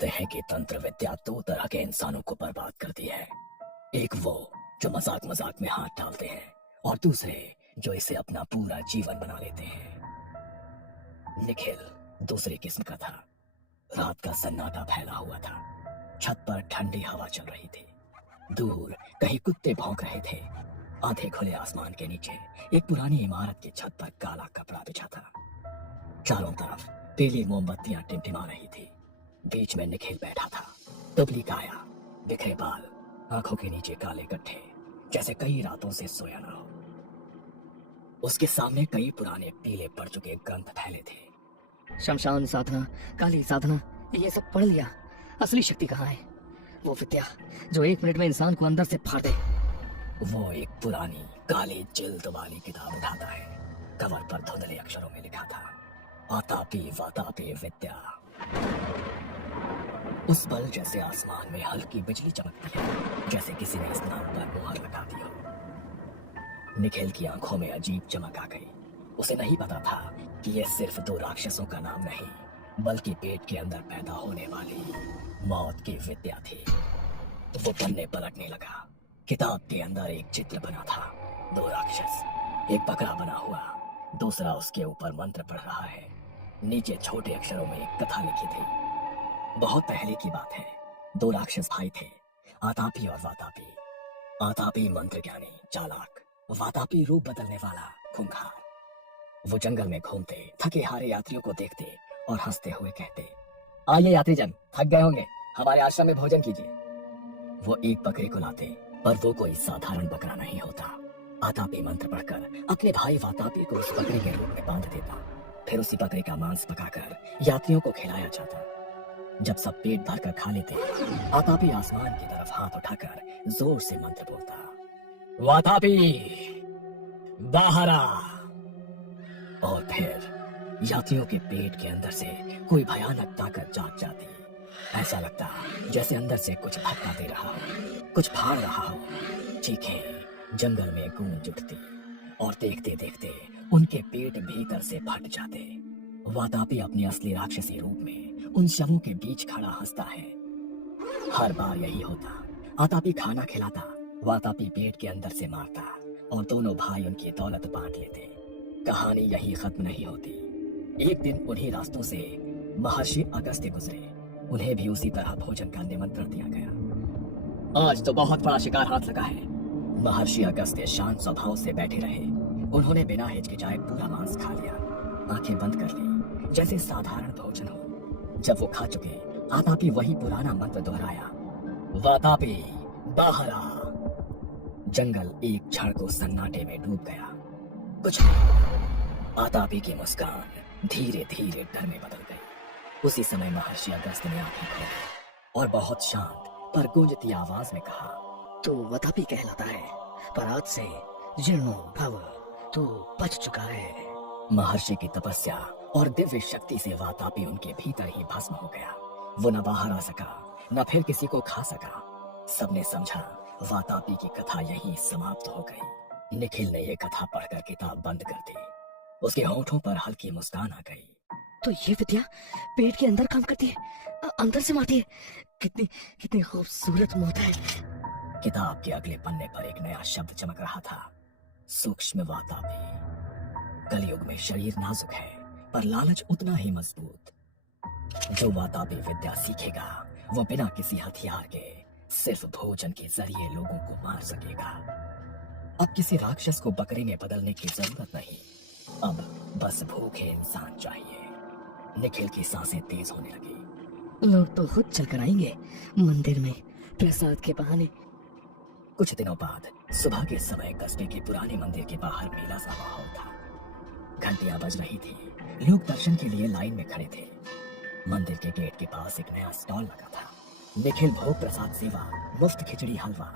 कहते हैं कि तंत्र विद्या दो तरह के इंसानों को बर्बाद करती है। एक वो जो मजाक मजाक में हाथ डालते हैं, और दूसरे जो इसे अपना पूरा जीवन बना लेते हैं। निखिल दूसरी किस्म का था। रात का सन्नाटा फैला हुआ था। छत पर ठंडी हवा चल रही थी। दूर कहीं कुत्ते भौंक रहे थे। आधे खुले आसमान के नीचे एक पुरानी इमारत की छत पर काला कपड़ा बिछा था। चारों तरफ पीली मोमबत्तियां टिमटिमा रही थी। बीच में निखिल बैठा था। दुबली काया, बिखरे बाल, आंखों के नीचे काले गड्ढे, जैसे कई रातों से सोया ना हो। उसके सामने कई पुराने पीले पड़ चुके ग्रंथ फैले थे। शमशान साधना, काली साधना, ये सब पढ़ लिया। असली शक्ति कहाँ है? वो विद्या जो 1 मिनट में इंसान को अंदर से फाड़ दे। वो एक पुरानी काली जिल्द वाली किताब उठाता है। कवर पर धुंधले अक्षरों में लिखा था, आतापी वातापी विद्या। उस पल जैसे आसमान में हल्की बिजली चमकती है, जैसे किसी ने इस नाम पर मुहर लगा दी हो। निखिल की आंखों में अजीब चमक आ गई। उसे नहीं पता था कि यह सिर्फ 2 राक्षसों का नाम नहीं, बल्कि पेट के अंदर पैदा होने वाली मौत की विद्या थी। वो पन्ने पलटने लगा। किताब के अंदर एक चित्र बना था। 2 राक्षस, एक बकरा बना हुआ, दूसरा उसके ऊपर मंत्र पढ़ रहा है। नीचे छोटे अक्षरों में एक कथा लिखी थी। बहुत पहले की बात है। 2 राक्षस भाई थे, आतापी और वातापी। आतापी मंत्र ज्ञानी, चालाक, वातापी रूप बदलने वाला, खूंखार। वो जंगल में घूमते, थके हारे यात्रियों को देखते और हंसते हुए कहते, आइए यात्रीजन, थक गए होंगे, हमारे आश्रम में भोजन कीजिए। वो एक बकरे को लाते, पर वो कोई साधारण बकरा नहीं होता। आतापी मंत्र पढ़कर अपने भाई वातापी को उस बकरे के रूप में बांध देता। फिर उसी बकरे का मांस पकाकर यात्रियों को खिलाया जाता। जब सब पेट भरकर खा लेते, आतापी आसमान की तरफ हाथ उठाकर जोर से मंत्र बोलता, वातापी बाहर आ। और फिर यात्रियों के पेट के अंदर से कोई भयानक ताकत जाग जाती। ऐसा लगता जैसे अंदर से कुछ धक्का दे रहा हो, कुछ फाड़ रहा हो। चीखें जंगल में गूंज उठती और देखते देखते उनके पेट भीतर से फट जाते। वातापी अपने असली राक्षसी रूप में उन शवों के बीच खड़ा हंसता है। हर बार यही होता। आतापी खाना खिलाता, वातापी पेट के अंदर से मारता और दोनों भाई उनकी दौलत बांट लेते। कहानी यही खत्म नहीं होती। एक दिन उन्हीं रास्तों से महर्षि अगस्त्य गुजरे। उन्हें भी उसी तरह भोजन का निमंत्रण दिया गया। आज तो बहुत बड़ा शिकार हाथ लगा है। महर्षि अगस्त्य शांत स्वभाव से बैठे रहे। उन्होंने बिना हिचकिचाए पूरा मांस खा लिया, आंखें बंद कर ली, जैसे साधारण भोजन हो। जब वो खा चुके, आतापी वही पुराना मंत्र दोहराया, वातापी बाहर आ। जंगल एक क्षण को सन्नाटे में डूब गया। कुछ नहीं। आतापी की मुस्कान धीरे धीरे डर में बदल गई। उसी समय महर्षि अगस्त्य ने आंखें खोली और बहुत शांत पर गूंजती आवाज में कहा, तो वातापी कहलाता है, पर आज से जीर्णो भव, तो बच चुका है। महर्षि की तपस्या और दिव्य शक्ति से वातापी उनके भीतर ही भस्म हो गया। वो न बाहर आ सका, न फिर किसी को खा सका। सबने समझा वातापी की कथा यहीं समाप्त हो गई। निखिल ने यह कथा पढ़कर किताब बंद कर दी। उसके होठों पर हल्की मुस्कान आ गई। तो ये विद्या पेट के अंदर काम करती है, अंदर से मारती है। कितनी कितनी खूबसूरत मौत है। किताब के अगले पन्ने पर एक नया शब्द चमक रहा था, सूक्ष्म वातापी। कलयुग में शरीर नाजुक है, पर लालच उतना ही मजबूत। जो वातापी विद्या सीखेगा, वो बिना किसी हथियार के सिर्फ भोजन के जरिए लोगों को मार सकेगा। अब किसी राक्षस को बकरे में बदलने की जरूरत नहीं। अब बस भूखे इंसान चाहिए। निखिल की सांसें तेज होने लगी। लोग तो खुद चलकर आएंगे मंदिर में प्रसाद के बहाने। कुछ दिनों बाद सुबह के समय कस्बे के पुराने मंदिर के बाहर मेला सा माहौल था। घंटियां बज रही थी। लोग दर्शन के लिए लाइन में खड़े थे। मंदिर के गेट के पास एक नया स्टॉल लगा था। निखिल भोग प्रसाद सेवा, मुफ्त खिचड़ी हलवा।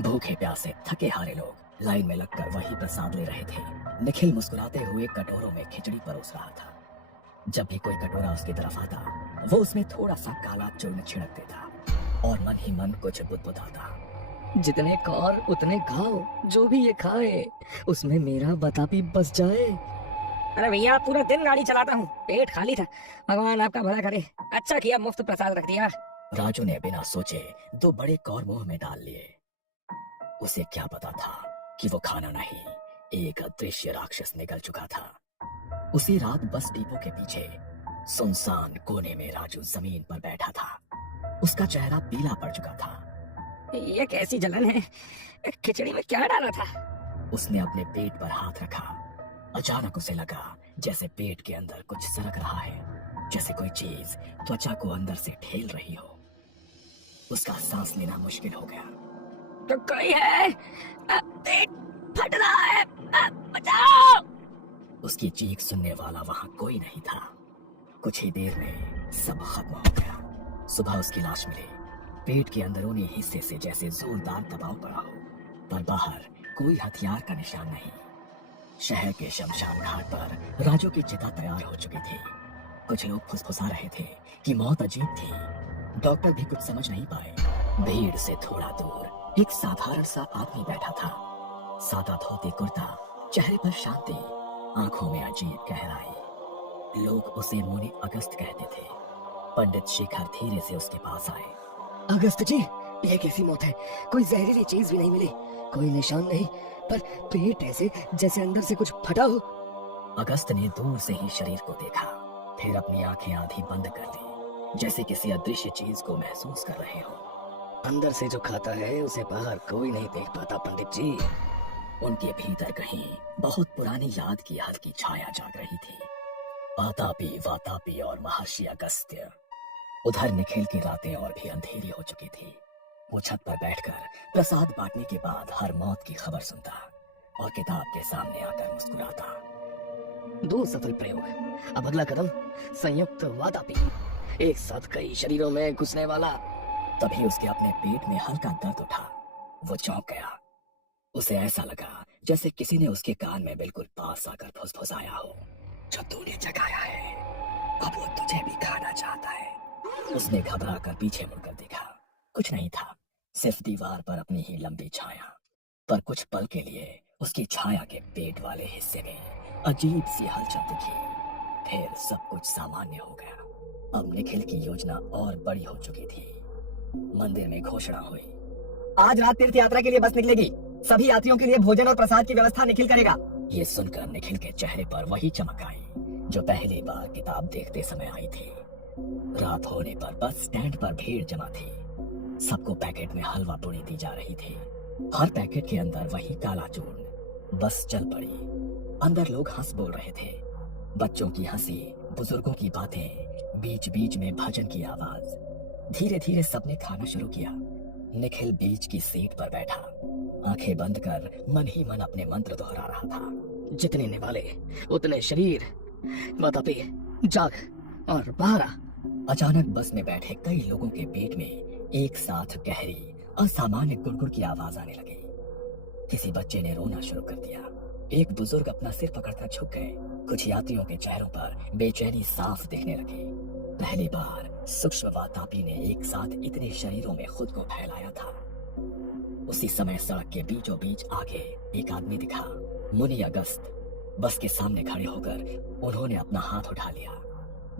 भूखे प्यासे थके हारे लोग लाइन में लगकर वही प्रसाद ले रहे थे। निखिल मुस्कुराते हुए कटोरों में खिचड़ी परोस रहा था। जब भी कोई कटोरा उसकी तरफ आता, वो उसमें थोड़ा सा काला चूर्ण छिड़क देता और मन ही मन कुछ बुदबुदाता। जितने कौर उतने खाओ, जो भी ये खाए उसमें मेरा वातापी बस जाए। अरे भैया पूरा दिन गाड़ी चलाता हूँ, पेट खाली था। भगवान आपका भला करे, अच्छा किया मुफ्त प्रसाद रख दिया। राजू ने बिना सोचे 2 बड़े कौर मुंह में डाल लिए। उसे क्या पता था कि वो खाना नहीं, एक अदृश्य राक्षस निकल चुका था। उसी रात बस डिपो के पीछे सुनसान कोने में राजू जमीन पर बैठा था। उसका चेहरा पीला पड़ चुका था। ये कैसी जलन है, खिचड़ी में क्या डाला था? उसने अपने पेट पर हाथ रखा। अचानक उसे लगा जैसे पेट के अंदर कुछ सरक रहा है, जैसे कोई चीज त्वचा को अंदर से ठेल रही हो। उसका सांस लेना मुश्किल हो गया। तो कोई है, पेट फट रहा है, बचाओ! उसकी चीख सुनने वाला वहां कोई नहीं था। कुछ ही देर में सब खत्म हो गया। सुबह उसकी लाश मिली, पेट के अंदरूनी हिस्से से जैसे जोरदार दबाव पड़ा हो, पर बाहर कोई हथियार का निशान नहीं। शहर के शमशान घाट पर राजू की चिता तैयार हो चुकी थी। कुछ लोग फुसफुसा रहे थे कि मौत अजीब थी। डॉक्टर भी कुछ समझ नहीं पाए। भीड़ से थोड़ा दूर एक साधारण सा आदमी बैठा था। सादा धोती कुर्ता, चेहरे पर शांति, आंखों में अजीब गहराई। लोग उसे मुनि अगस्त कहते थे। पंडित शेखर धीरे से उसके पास आए। अगस्त जी, ये कैसी मौत है? कोई जहरीली चीज भी नहीं मिली, कोई निशान नहीं, पर पेट ऐसे जैसे अंदर से कुछ फटा हो। अगस्त ने दूर से ही शरीर को देखा, फिर अपनी आंखें आधी बंद कर ली, जैसे किसी अदृश्य चीज को महसूस कर रहे हो। अंदर से जो खाता है उसे बाहर कोई नहीं देख पाता पंडित जी। उनके भीतर कहीं बहुत पुरानी याद की हल्की छाया जाग रही थी। आतापी, वातापी और महर्षि अगस्त्य। उधर निखिल की रातें और भी अंधेरी हो चुकी थी। वो छत पर बैठकर प्रसाद बांटने के बाद हर मौत की खबर सुनता और किताब के सामने आकर मुस्कुराता। 2 सफल प्रयोग, अब अगला कदम संयुक्त वातापी, एक साथ कई शरीरों में घुसने वाला। तभी उसके अपने पेट में हल्का दर्द उठा। वो चौंक गया। उसे ऐसा लगा जैसे किसी ने उसके कान में बिल्कुल पास आकर फुसफुसाया हो, जो तूने जगाया है, अब वो तुझे भी खाना चाहता है। उसने घबरा कर पीछे मुड़कर देखा। कुछ नहीं था, सिर्फ दीवार पर अपनी ही लंबी छाया। पर कुछ पल के लिए उसकी छाया के पेट वाले हिस्से में अजीब सी हलचल दिखी। फिर सब कुछ सामान्य हो गया। अब निखिल की योजना और बड़ी हो चुकी थी। मंदिर में घोषणा हुई, आज रात तीर्थ यात्रा के लिए बस निकलेगी, सभी यात्रियों के लिए भोजन और प्रसाद की व्यवस्था निखिल करेगा। ये सुनकर निखिल के चेहरे पर वही चमक आई जो पहली बार किताब देखते समय आई थी। रात होने पर बस स्टैंड पर भीड़ जमा थी। सबको पैकेट में हलवा पूरी दी जा रही थी। हर पैकेट के अंदर वही काला चूर्ण। बस चल पड़ी। अंदर लोग हंस बोल रहे थे। बच्चों की हंसी, बुजुर्गों की बातें, बीच बीच में भजन की आवाज। धीरे धीरे सबने खाना शुरू किया। निखिल बीच की सीट पर बैठा, आंखें बंद कर मन ही मन अपने मंत्र दोहरा रहा था। जितने निवाले उतने शरीर, वातापी, जाग और बाहर आ। अचानक बस में बैठे कई लोगों के पेट में एक साथ गहरी असामान्य गुड़गुड़ की आवाज आने लगी। किसी बच्चे ने रोना शुरू कर दिया। एक बुजुर्ग अपना सिर पकड़कर झुक गए। कुछ यात्रियों के चेहरों पर बेचैनी साफ दिखने लगी। पहली बार सूक्ष्म वातापी ने एक साथ इतने शरीरों में खुद को फैलाया था। उसी समय सड़क के बीचों बीच आगे एक आदमी दिखा, मुनि अगस्त। बस के सामने खड़े होकर उन्होंने अपना हाथ उठा लिया।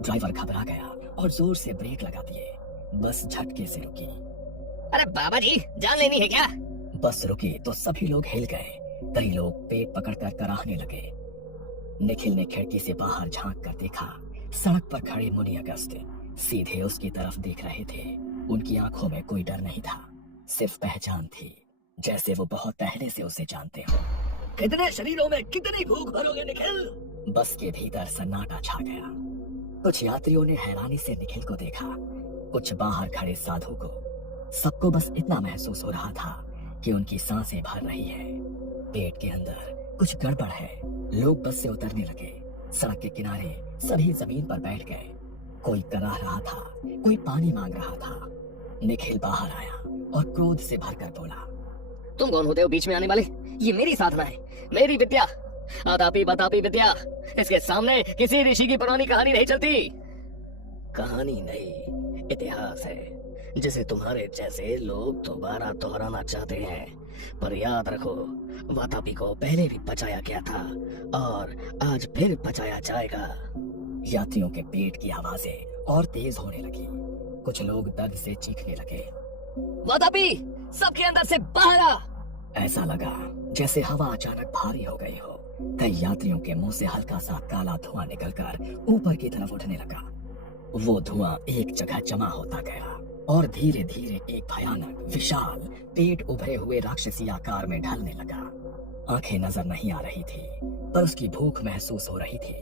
ड्राइवर घबरा गया और जोर से ब्रेक लगा दिए। बस झटके से रुकी। अरे बाबा जी, जान लेनी है क्या? बस रुकी तो सभी लोग हिल गए। कई लोग पेट पकड़कर कराहने लगे। निखिल ने खिड़की से बाहर झांक कर देखा। सड़क पर खड़े मुनि अगस्त सीधे उसकी तरफ देख रहे थे। उनकी आंखों में कोई डर नहीं था, सिर्फ पहचान थी, जैसे वो बहुत पहले से उसे जानते हो। कितने शरीरों में कितनी भूख भरोगे निखिल? बस के भीतर सन्नाटा छा गया। कुछ यात्रियों ने हैरानी से निखिल को देखा, कुछ बाहर खड़े साधु को। सबको बस इतना महसूस हो रहा था कि उनकी सांसें भर रही है। पेट के अंदर कुछ गड़बड़ है। लोग बस से उतरने लगे। सड़क के किनारे सभी जमीन पर बैठ गए। कोई कराह रहा था, कोई पानी मांग रहा था। निखिल बाहर आया और क्रोध से भरकर बोला, तुम कौन होते हो बीच में आने वाले? ये मेरी साधना है, मेरी विद्या, आतापी बतापी विद्या। इसके सामने किसी ऋषि की पुरानी कहानी नहीं चलती। कहानी नहीं, इतिहास है, जिसे तुम्हारे जैसे लोग दोबारा दोहराना चाहते हैं। पर याद रखो, वातापी को पहले भी बचाया गया था और आज फिर बचाया जाएगा। यात्रियों के पेट की आवाजें और तेज होने लगी। कुछ लोग दर्द से चीखने लगे। वातापी, सबके अंदर से बाहर आ! ऐसा लगा जैसे हवा अचानक भारी हो गई हो। कई यात्रियों के मुंह से हल्का सा काला धुआं निकलकर ऊपर की तरफ उठने लगा। वो धुआं एक जगह जमा होता गया और धीरे धीरे एक भयानक विशाल पेट उभरे हुए राक्षसी आकार में ढलने लगा। आंखें नजर नहीं आ रही थी, पर उसकी भूख महसूस हो रही थी।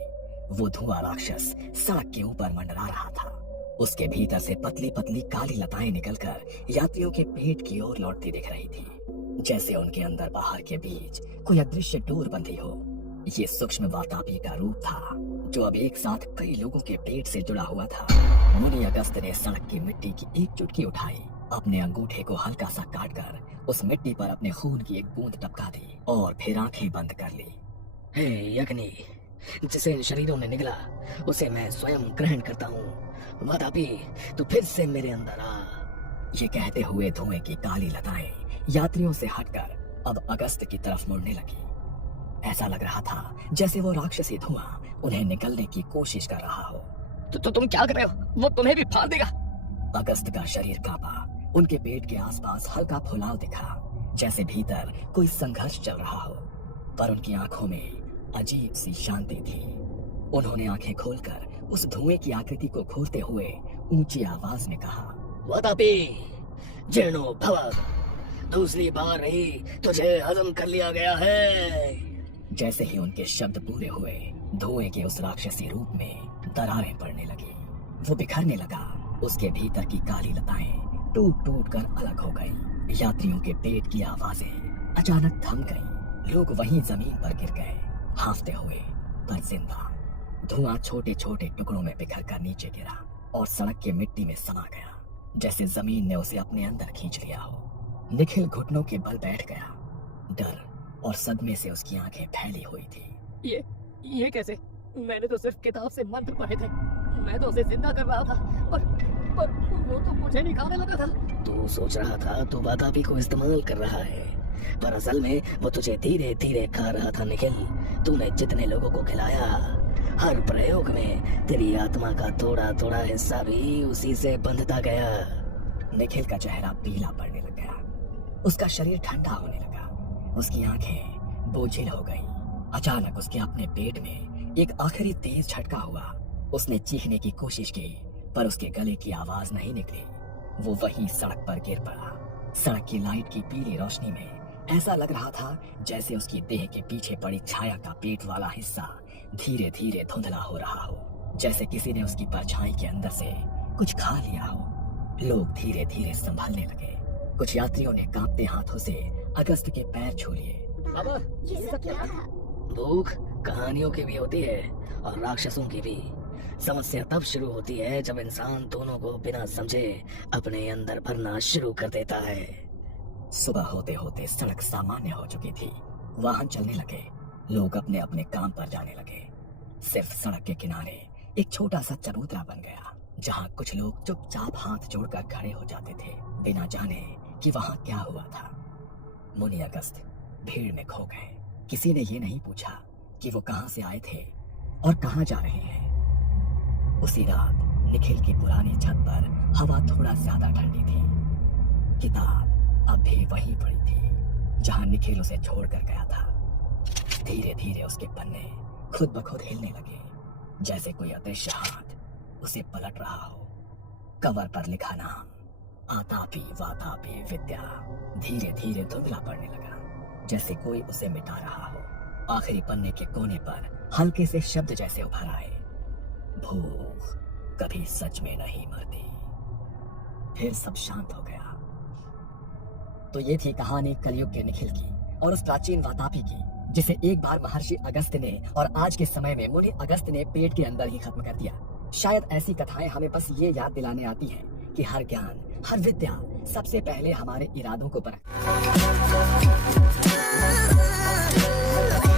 वो धुआं राक्षस सड़क के ऊपर मंडरा रहा था। उसके भीतर से पतली पतली काली लताएं निकलकर यात्रियों के पेट की ओर लौटती दिख रही थी, जैसे उनके अंदर बाहर के बीच कोई अदृश्य डोर बंधी हो। ये सूक्ष्म वातापी का रूप था, जो अब एक साथ कई लोगों के पेट से जुड़ा हुआ था। मुनि अगस्त ने सड़क की मिट्टी की एक चुटकी उठाई, अपने अंगूठे को हल्का सा काटकर उस मिट्टी पर अपने खून की एक बूंद टपका दी और फिर आंखें बंद कर ली। हे यज्ञनी, जिसे इन शरीरों ने निगला उसे मैं स्वयं ग्रहण करता हूँ। वातापी, तू फिर से मेरे अंदर आ। ये कहते हुए धुएं की काली लताएं यात्रियों से हटकर अब अगस्त की तरफ मुड़ने लगी। ऐसा लग रहा था जैसे वो राक्षसी धुआं उन्हें निकलने की कोशिश कर रहा हो। तो तुम क्या कर रहे हो? वो तुम्हें भी फाड़ देगा। अगस्त का शरीर कांपा। उनके पेट के आसपास हल्का फुलाव दिखा, जैसे भीतर कोई संघर्ष चल रहा हो, पर उनकी आंखों में अजीब सी शांति थी। उन्होंने आंखें खोलकर उस धुएं की आकृति को खोलते हुए ऊंची आवाज में कहा, वातापी, जीर्णो भव, दूसरी बार ही तुझे हजम कर लिया गया है। जैसे ही उनके शब्द पूरे हुए, धुएं के उस राक्षसी रूप में दरारें पड़ने लगी। वो बिखरने लगा। उसके भीतर की काली लताएं टूट टूट कर अलग हो गई। यात्रियों के पेट की आवाजें अचानक थम गई। लोग वहीं जमीन पर गिर गए, हांफते हुए पर जिंदा। धुआं छोटे छोटे टुकड़ों में बिखर कर नीचे गिरा और सड़क की मिट्टी में समा गया, जैसे जमीन ने उसे अपने अंदर खींच लिया हो। निखिल घुटनों के बल बैठ गया। डर और सदमे से उसकी आंखें फैली हुई थी। ये कैसे? मैंने तो सिर्फ किताब से मंत्र पढ़े थे। मैं तो उसे जिंदा कर रहा था, पर वो तो मुझे निकालने लगा था। तू सोच रहा था तू वातापी को इस्तेमाल कर रहा है, पर असल में वो तुझे धीरे धीरे खा रहा था। निखिल, तूने जितने लोगों को खिलाया, हर प्रयोग में तेरी आत्मा का थोड़ा थोड़ा हिस्सा भी उसी से बंधता गया। निखिल का चेहरा पीला पड़ने लग गया। उसका शरीर ठंडा होने लगा। उसकी आंखें बोझिल हो गईं। अचानक उसके अपने पेट में एक आखिरी तेज झटका हुआ। उसने चीखने की कोशिश की, पर उसके गले की आवाज नहीं निकली। वो वहीं सड़क पर गिर पड़ा। सड़क की लाइट की पीली रोशनी में ऐसा लग रहा था जैसे उसकी देह के पीछे पड़ी छाया का पेट वाला हिस्सा धीरे धीरे धुंधला हो रहा हो, जैसे किसी ने उसकी परछाई के अंदर से कुछ खा लिया हो। लोग धीरे धीरे संभलने लगे। कुछ यात्रियों ने कांपते हाथों से अगस्त के पैर छू लिए। बाबा, ये सब क्या था? भूख कहानियों की भी होती है और राक्षसों की भी। समस्या तब शुरू होती है जब इंसान दोनों को बिना समझे अपने अंदर भरना शुरू कर देता है। सुबह होते होते सड़क सामान्य हो चुकी थी। वाहन चलने लगे। लोग अपने अपने काम पर जाने लगे। सिर्फ सड़क के किनारे एक छोटा सा चबूतरा बन गया, जहाँ कुछ लोग चुपचाप हाथ जोड़कर खड़े हो जाते थे, बिना जाने कि वहाँ क्या हुआ था। मुनि अगस्त भीड़ में खो गए। किसी ने ये नहीं पूछा कि वो कहाँ से आए थे और कहाँ जा रहे हैं। उसी रात निखिल की पुरानी छत पर हवा थोड़ा ज्यादा ठंडी थी। किताब अब भी वहीं पड़ी थी जहाँ निखिल उसे छोड़कर गया था। धीरे धीरे उसके पन्ने खुद ब खुद हिलने लगे, जैसे कोई अदृश्य हाथ उसे पलट रहा हो। कवर पर लिखा नाम, आतापी वातापी विद्या, धीरे धीरे धुंधला पड़ने लगा, जैसे कोई उसे मिटा रहा हो। आखिरी पन्ने के कोने पर हल्के से शब्द जैसे उभर आए, भूख कभी सच में नहीं मरती। फिर सब शांत हो गया। तो ये थी कहानी कलयुग के निखिल की और उस प्राचीन वातापी की, जिसे एक बार महर्षि अगस्त ने और आज के समय में मुनि अगस्त ने पेट के अंदर ही खत्म कर दिया। शायद ऐसी कथाएं हमें बस ये याद दिलाने आती हैं कि हर ज्ञान, हर विद्या सबसे पहले हमारे इरादों को परखती है।